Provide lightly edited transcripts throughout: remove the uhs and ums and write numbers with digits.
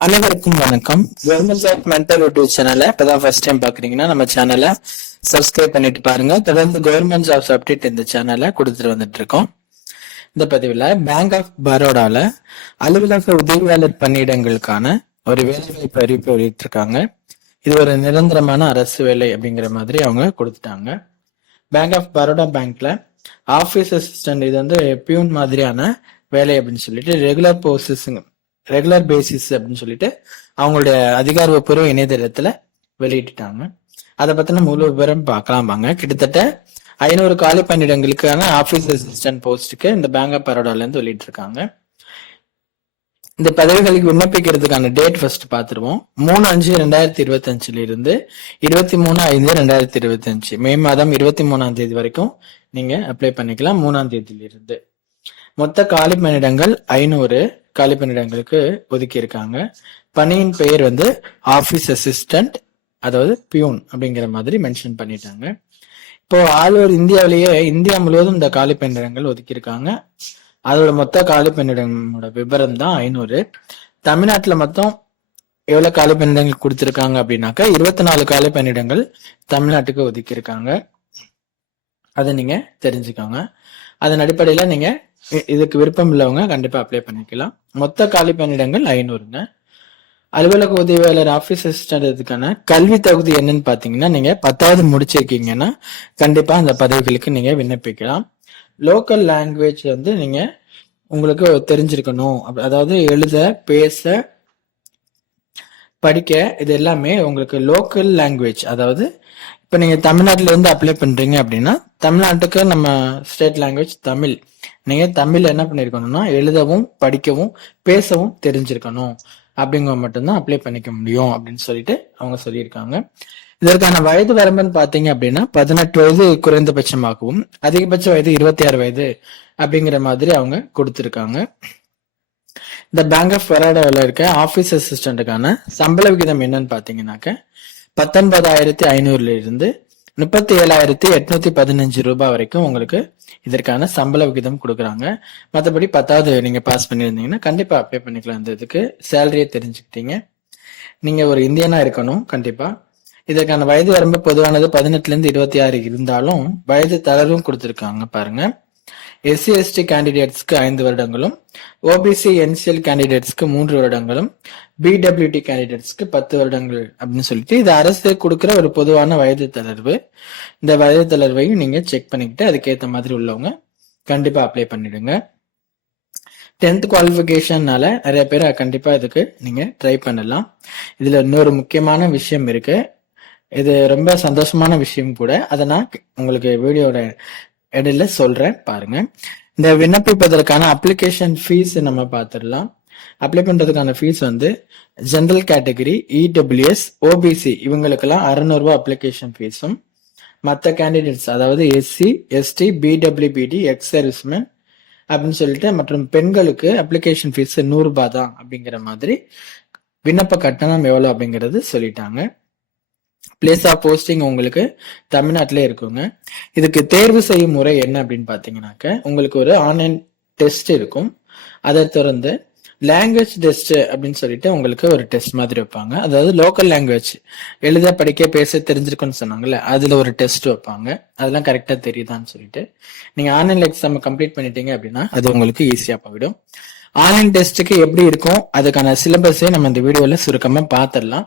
அனைவருக்கும் வணக்கம். Government of mental YouTube சேனலை இப்பதான் ஃபர்ஸ்ட் டைம் பாக்குறீங்கன்னா நம்ம சேனலை சப்ஸ்கிரைப் பண்ணிட்டு பாருங்க. தொடர்ந்து கவர்மெண்ட் ஜாப்ஸ் அப்டேட் இந்த சேனலை கொடுத்துட்டு வந்துட்டு இருக்கோம். இந்த பதிவுல பேங்க் ஆஃப் பரோடால அலுவலக உதவியாளர் பணியிடங்களுக்கான ஒரு வேலைவாய்ப்பு அறிவிப்பு வெளியிட்டிருக்காங்க. இது ஒரு நிரந்தரமான அரசு வேலை அப்படிங்கிற மாதிரி அவங்க கொடுத்துட்டாங்க. பேங்க் ஆஃப் பரோடா பேங்க்ல ஆபீஸ் அசிஸ்டன்ட், இது வந்து பியூன் மாதிரியான வேலை அப்படின்னு சொல்லிட்டு ரெகுலர் பேசிஸ் அப்படின்னு சொல்லிட்டு அவங்களுடைய அதிகாரப்பூர்வ இணையதளத்துல வெளியிட்டுட்டாங்க. அதை பத்தின முழு விவரம் பார்க்கலாம் வாங்க. கிட்டத்தட்ட 500 காலி பணியிடங்களுக்கான ஆபீஸ் அசிஸ்டன்ட் போஸ்டுக்கு இந்த பேங்க் ஆஃப் பரோடால இருந்து வெளியிட்டு இருக்காங்க. இந்த பதவிகளுக்கு விண்ணப்பிக்கிறதுக்கான டேட் ஃபர்ஸ்ட் பார்த்துருவோம். 3/5/2025 இருந்து 23/5/2025 மே மாதம் 23ஆம் தேதி வரைக்கும் நீங்க அப்ளை பண்ணிக்கலாம். 3ஆம் தேதியில இருந்து மொத்த காலி பணியிடங்கள் 500 காலி பணியிடங்களுக்கு ஒதுக்கி இருக்காங்க. பணியின் பெயர் வந்து ஆபீஸ் அசிஸ்டன்ட், அதாவது பியூன் அப்படிங்கிற மாதிரி மென்ஷன் பண்ணிட்டாங்க. இப்போ ஆல் ஓவர் இந்தியா முழுவதும் இந்த காலி பணியிடங்கள் ஒதுக்கி இருக்காங்க. அதோட மொத்த காலி பணியிடங்களோட விவரம் தான் 500. தமிழ்நாட்டுல மொத்தம் எவ்வளவு காலி பணியிடங்கள் கொடுத்திருக்காங்க அப்படின்னாக்கா 24 காலி பணியிடங்கள் தமிழ்நாட்டுக்கு ஒதுக்கி இருக்காங்க. அதை நீங்க தெரிஞ்சுக்கோங்க. அதன் அடிப்படையில நீங்க இதுக்கு விருப்பம் உள்ளவங்க கண்டிப்பா அப்ளை பண்ணிக்கலாம். மொத்த காலி பணியிடங்கள் 500ங்க. அலுவலக உதவியாளர் ஆபீஸ் அசிஸ்டன்ட் இதுக்கான கல்வி தகுதி என்னன்னு பாத்தீங்கன்னா, நீங்க 10வது முடிச்சிருக்கீங்கன்னா கண்டிப்பா அந்த பதவிகளுக்கு நீங்க விண்ணப்பிக்கலாம். லோக்கல் லாங்குவேஜ் வந்து நீங்க உங்களுக்கு தெரிஞ்சிருக்கணும். அதாவது எழுத, பேச, படிக்க, இது எல்லாமே உங்களுக்கு லோக்கல் லாங்குவேஜ். அதாவது இப்ப நீங்க தமிழ்நாட்டுல இருந்து அப்ளை பண்றீங்க அப்படின்னா தமிழ்நாட்டுக்கு நம்ம ஸ்டேட் லாங்குவேஜ் தமிழ். நீங்க தமிழ்ல என்ன பண்ணிருக்கணும்னா எழுதவும், படிக்கவும், பேசவும் தெரிஞ்சிருக்கணும். அப்படிங்கிற மட்டும்தான் அப்ளை பண்ணிக்க முடியும் அப்படின்னு சொல்லிட்டு அவங்க சொல்லியிருக்காங்க. இதற்கான வயது வரம்புன்னு பாத்தீங்க அப்படின்னா 18 வயது குறைந்தபட்சமாகவும் அதிகபட்ச வயது 26 வயது அப்படிங்கிற மாதிரி அவங்க கொடுத்திருக்காங்க. இந்த பேங்க் ஆஃப் பரோடாவில் இருக்க ஆபீஸ் அசிஸ்டன்ட்டுக்கான சம்பள விகிதம் என்னன்னு பாத்தீங்கன்னாக்க 19,500 இருந்து 37,815 ரூபாய் வரைக்கும் உங்களுக்கு இதற்கான சம்பள விகிதம் கொடுக்குறாங்க. மற்றபடி 10வது நீங்க பாஸ் பண்ணியிருந்தீங்கன்னா கண்டிப்பா அப்ளை பண்ணிக்கலாம். இந்த இதுக்கு சேலரியை தெரிஞ்சுக்கிட்டீங்க. நீங்க ஒரு இந்தியனா இருக்கணும் கண்டிப்பா. இதற்கான வயது வரம்பு பொதுவானது 18 இருந்து 26 இருந்தாலும் வயது தளர்வும் கொடுத்திருக்காங்க பாருங்க. SC ST கேண்டிடேட்ஸ்க்கு 5 வருடங்களும், OBC NCL கேண்டிடேட்ஸ்க்கு 3 வருடங்களும், BWT கேண்டிடேட்ஸ்க்கு 10 வருடங்கள் அப்படின்னு சொல்லிட்டு இது அரசு கொடுக்குற ஒரு பொதுவான வயது தளர்வு. இந்த வயது தளர்வையும் நீங்க செக் பண்ணிக்கிட்டு அதுக்கேற்ற மாதிரி உள்ளவங்க கண்டிப்பா அப்ளை பண்ணிடுங்க. 10th குவாலிஃபிகேஷன்னால நிறைய பேர் கண்டிப்பா இதுக்கு நீங்க ட்ரை பண்ணலாம். இதுல இன்னொரு முக்கியமான விஷயம் இருக்கு. இது ரொம்ப சந்தோஷமான விஷயம் கூட. அதை நான் உங்களுக்கு வீடியோட இடையில சொல்றேன் பாருங்க. இந்த விண்ணப்பிப்பதற்கான அப்ளிகேஷன் ஃபீஸ் நம்ம பார்த்துடலாம். அப்ளை பண்றதுக்கான ஃபீஸ் வந்து ஜெனரல் கேட்டகரி, EWS, OBC இவங்களுக்கெல்லாம் 600 ரூபாய் அப்ளிகேஷன் ஃபீஸும், மற்ற கேண்டிடேட்ஸ் அதாவது SC ST BWBD X serviceman அப்படின்னு சொல்லிட்டு மற்றும் பெண்களுக்கு அப்ளிகேஷன் ஃபீஸ் 100 ரூபாய் தான் அப்படிங்கிற மாதிரி விண்ணப்ப கட்டணம் எவ்வளவு அப்படிங்கறது சொல்லிட்டாங்க. பிளேஸ் ஆஃப் போஸ்டிங் உங்களுக்கு தமிழ்நாட்டிலே இருக்குங்க. இதுக்கு தேர்வு செய்யும் முறை என்ன அப்படின்னு பாத்தீங்கன்னாக்க உங்களுக்கு ஒரு ஆன்லைன் டெஸ்ட் இருக்கும். அதை தொடர்ந்து லாங்குவேஜ் டெஸ்ட் அப்படின்னு சொல்லிட்டு உங்களுக்கு ஒரு டெஸ்ட் மாதிரி வைப்பாங்க. அதாவது லோக்கல் லாங்குவேஜ் எழுத, படிக்க, பேச தெரிஞ்சிருக்குன்னு சொன்னாங்கல்ல, அதுல ஒரு டெஸ்ட் வைப்பாங்க. அதெல்லாம் கரெக்டா தெரியுதான்னு சொல்லிட்டு நீங்க ஆன்லைன் எக்ஸாம் கம்ப்ளீட் பண்ணிட்டீங்க அப்படின்னா அது உங்களுக்கு ஈஸியா போயிடும். ஆன்லைன் டெஸ்ட்டுக்கு எப்படி இருக்கும் அதுக்கான சிலபஸை நம்ம இந்த வீடியோல சுருக்கமா பார்த்துடலாம்.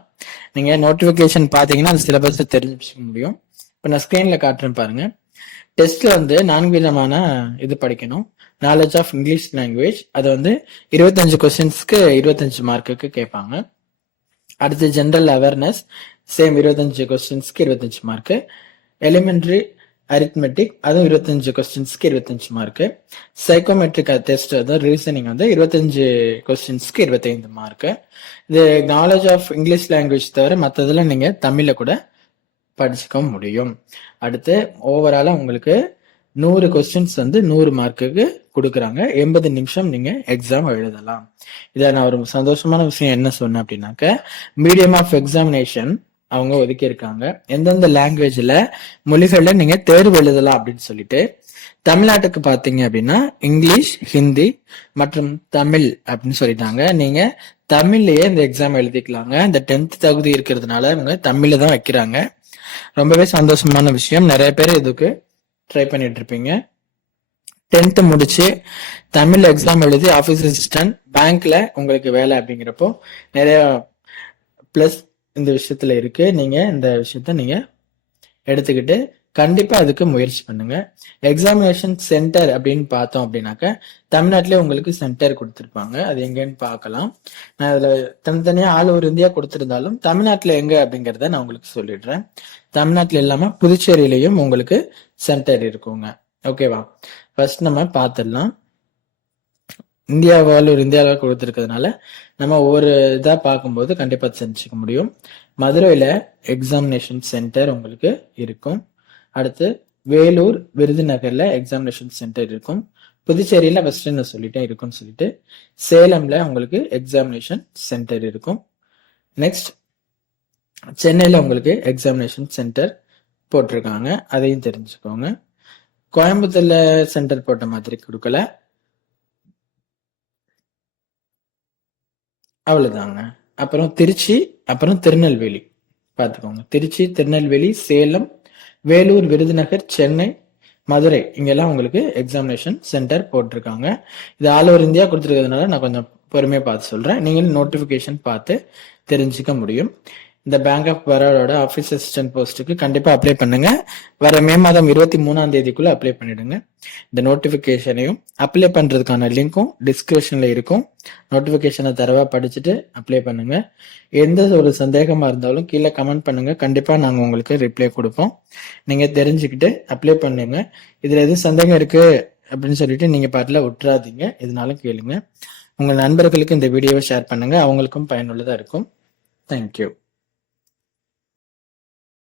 நீங்க நோட்டிபிகேஷன் பாத்தீங்கன்னா அந்த சிலபஸை தெரிஞ்சுக்க முடியும். இப்ப நான் ஸ்கிரீன்ல காட்டுறேன் பாருங்க. டெஸ்ட்ல வந்து 4 விதமான இது படிக்கணும். நாலேஜ் ஆஃப் இங்கிலீஷ் லாங்குவேஜ், அது வந்து 25 கொஸ்டின்ஸ்க்கு 25 மார்க்குக்கு கேட்பாங்க. அடுத்து general awareness, same 25 கொஸ்டின்ஸ்க்கு 25 mark. Elementary arithmetic, அதுவும் 25 கொஸ்டின்ஸ்க்கு 25 மார்க்கு. சைக்கோமெட்ரிக் டெஸ்ட், அதாவது ரீசனிங் வந்து 25 கொஸ்டின்ஸ்க்கு 25 மார்க்கு. இது நாலேஜ் ஆஃப் இங்கிலீஷ் லாங்குவேஜ் தவிர மற்றதுல நீங்க தமிழ்ல கூட படிச்சுக்க முடியும். அடுத்து ஓவராலா உங்களுக்கு 100 கொஸ்டின்ஸ் வந்து 100 மார்க்குக்கு கொடுக்குறாங்க. 80 நிமிஷம் நீங்க எக்ஸாம் எழுதலாம். இதை நான் ஒரு சந்தோஷமான விஷயம் என்ன சொன்னேன் அப்படின்னாக்க, மீடியம் ஆஃப் எக்ஸாமினேஷன் அவங்க ஒதுக்கி இருக்காங்க. எந்தெந்த லாங்குவேஜ்ல மொழிகள்ல நீங்க தேர்வு எழுதலாம் அப்படின்னு சொல்லிட்டு தமிழ்நாட்டுக்கு பார்த்தீங்க அப்படின்னா இங்கிலீஷ், ஹிந்தி மற்றும் தமிழ் அப்படின்னு சொல்லிட்டாங்க. நீங்க தமிழ்லயே இந்த எக்ஸாம் எழுதிக்கலாங்க. இந்த 10th தகுதி இருக்கிறதுனால இவங்க தமிழ்ல தான் வைக்கிறாங்க. ரொம்பவே சந்தோஷமான விஷயம். நிறைய பேர் இதுக்கு ட்ரை பண்ணிட்டு இருப்பீங்க. 10th முடிச்சு தமிழ் எக்ஸாம் எழுதி ஆஃபீஸ் அசிஸ்டன்ட் பேங்க்ல உங்களுக்கு வேலை அப்படிங்கிறப்போ நிறைய பிளஸ் இந்த விஷயத்துல இருக்கு. நீங்க இந்த விஷயத்த நீங்க எடுத்துக்கிட்டு கண்டிப்பா அதுக்கு முயற்சி பண்ணுங்க. எக்ஸாமினேஷன் சென்டர் அப்படின்னு பார்த்தோம் அப்படின்னாக்க தமிழ்நாட்டிலே உங்களுக்கு சென்டர் கொடுத்துருப்பாங்க. அது எங்கன்னு பார்க்கலாம். நான் அதுல தனித்தனியா ஆல் ஓவர் இந்தியா கொடுத்திருந்தாலும் தமிழ்நாட்டுல எங்க அப்படிங்கறத நான் உங்களுக்கு சொல்லிடுறேன். தமிழ்நாட்டுல இல்லாம புதுச்சேரியிலையும் உங்களுக்கு சென்டர் இருக்குங்க. ஓகேவா? ஃபர்ஸ்ட் நம்ம பார்த்துடலாம். இந்தியாவால் ஒரு இந்தியாவில் கொடுத்துருக்கிறதுனால நம்ம ஒவ்வொரு இதா பார்க்கும்போது கண்டிப்பா தெரிஞ்சுக்க முடியும். மதுரையில எக்ஸாமினேஷன் சென்டர் உங்களுக்கு இருக்கும். அடுத்து வேலூர், விருதுநகர்ல எக்ஸாமினேஷன் சென்டர் இருக்கும். புதுச்சேரியில வெஸ்டர்ன் சொல்லிட்டேன் இருக்கும்னு சொல்லிட்டு சேலம்ல உங்களுக்கு எக்ஸாமினேஷன் சென்டர் இருக்கும். நெக்ஸ்ட் சென்னையில உங்களுக்கு எக்ஸாமினேஷன் சென்டர் போட்டிருக்காங்க. அதையும் தெரிஞ்சுக்கோங்க. கோயம்புத்தூர்ல சென்டர் போட்ட மாதிரி கொடுக்கல. அவ்வளவுதாங்க. அப்புறம் திருச்சி, அப்புறம் திருநெல்வேலி பார்த்துக்கோங்க. திருச்சி, திருநெல்வேலி, சேலம், வேலூர், விருதுநகர், சென்னை, மதுரை இங்கெல்லாம் உங்களுக்கு எக்ஸாமினேஷன் சென்டர் போட்டிருக்காங்க. இது ஆல் ஓவர் இந்தியா கொடுத்துருக்கிறதுனால நான் கொஞ்சம் பொறுமையா பார்த்து சொல்றேன். நீங்களும் நோட்டிபிகேஷன் பார்த்து தெரிஞ்சுக்க முடியும். இந்த பேங்க் ஆஃப் பரோடாவோட ஆஃபீஸ் அசிஸ்டன்ட் போஸ்ட்டுக்கு கண்டிப்பா அப்ளை பண்ணுங்க. வர மே மாதம் 23ஆம் தேதிக்குள்ள அப்ளை பண்ணிடுங்க. இந்த நோட்டிபிகேஷனையும் அப்ளை பண்றதுக்கான லிங்க்கும் டிஸ்கிரிப்ஷன்ல இருக்கும். நோட்டிபிகேஷனை தரவா படிச்சுட்டு அப்ளை பண்ணுங்க. எந்த ஒரு சந்தேகமா இருந்தாலும் கீழே கமெண்ட் பண்ணுங்க. கண்டிப்பா நாங்க உங்களுக்கு ரிப்ளை கொடுப்போம். நீங்க தெரிஞ்சுக்கிட்டு அப்ளை பண்ணுங்க. இதுல எதுவும் சந்தேகம் இருக்கு அப்படின்னு சொல்லிட்டு நீங்க பாட்டுல விட்டுறாதீங்க. எதுனாலும் கேளுங்க. உங்க நண்பர்களுக்கு இந்த வீடியோவை ஷேர் பண்ணுங்க. அவங்களுக்கும் பயனுள்ளதா இருக்கும். தேங்க்யூ.